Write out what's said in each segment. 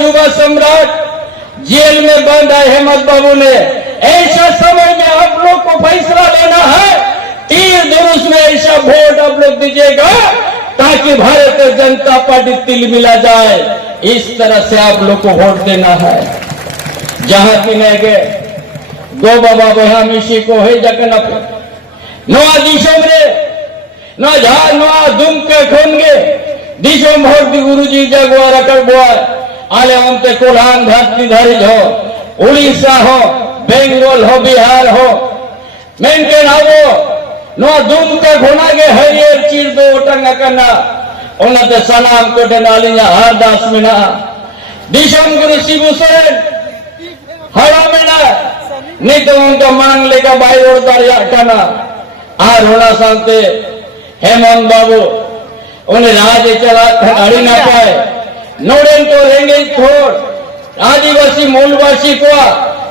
युवा सम्राट जेल में बंद है हेमंत बाबू ने। ऐसा समय में आप लोग को फैसला लेना है, तीर धनुष में ऐसा वोट आप लोग दीजिएगा ताकि भारतीय जनता पार्टी तिल मिला जाए। इस तरह से आप लोग को वोट देना है। जहां की नहीं गए गो बाबा बहा मिशी को है जगन नवा दिशों में न झा नवा दुम के खोनगे दिशों भोट दी गुरुजी जगवा रकर बोल आले हमते कोल्हान घाटी धारिज हो, उड़ीसा हो, बेंगलोर हो, बिहार हो, मेंटेन आवो नो दुम के खोना के हरियर चीर दो ओटंगा करना उन्नते सलाम को डनालिया हर दास मिना दिशम गुरु शिबू सोरेन हरा मिना नहीं तो उनका मांग लेगा बाई रोडदार या करना आर होना सांते हेमंत बाबू उन्हें राज चला हरी ना पाए नोड़ेन तो रहेंगे थोड़ आदिवासी मूलवासी को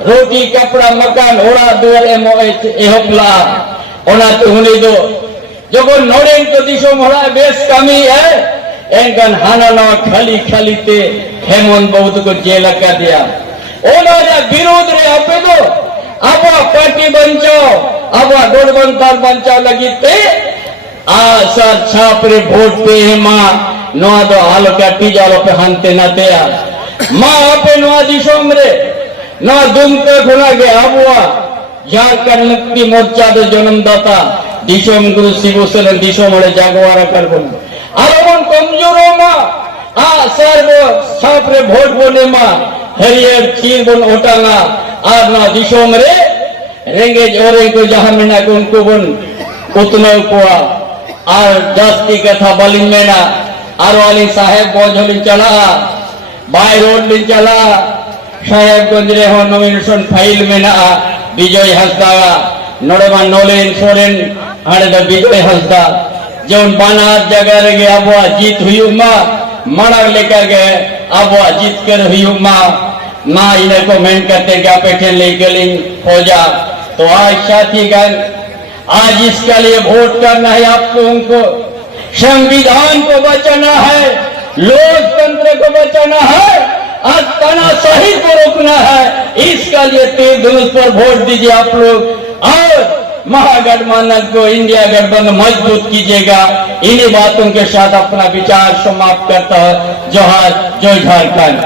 रोटी कपड़ा मकान ओड़ा दुआर एहोपला ओना तो हुनी दो जो को नोड़ेन तो दिशो मोड़ा बेस कमी है एंगन हाना ना खाली खाली ते हेमंत बाबू को जेल कर दिया ओना जा विरोध रे आपे दो अब पार्टी बचाओ अब गठबंधन बचाओ लगी ते आसर छापरे वोट पे मां नोआ दो हालो का टीजालो पे हंते न तेया मां आपे नोआ दिशोम रे नोआ दुम पे खुना के आबुआ झारखंड मुक्ति मोर्चा दो जन्मदाता दिशोम गुरु शिबू सोरेन दिशोम रे जागवारा कर बोल आरोन कमजोरो मां आसर वो छापरे वोट बोले मां हरियर चीर बोन ओटांगा आर ना दिशोम रे रेंगे जोरे को जहां मिना को उनको बोन उतना कोआ और दस्ती कथा बलिन में ना और वाली साहेब बोझोली चला बाय रोड लिन चला साहेब गंजरे हो नॉमिनेशन फाइल में ना विजय हंसदा नोड़ेमा नोलेन सोरेन हड़े द विजय हंसदा जोन बानार जगह रे गए अब जीत हुई उमा मणक लेकर गए अब जीत कर हुई उमा माँ इन्हें को मेन करते क्या पेटे लेकर हो जा तो आज साथीगण आज इसके लिए वोट करना है आपको उनको संविधान को बचाना है लोकतंत्र को बचाना है आज तानाशाही को रोकना है इसके लिए तीर धनुष पर वोट दीजिए आप लोग और महागठबंधन को इंडिया गठबंधन मजबूत कीजिएगा। इन्हीं बातों के साथ अपना विचार समाप्त करता है। जोहार जय झारखंड।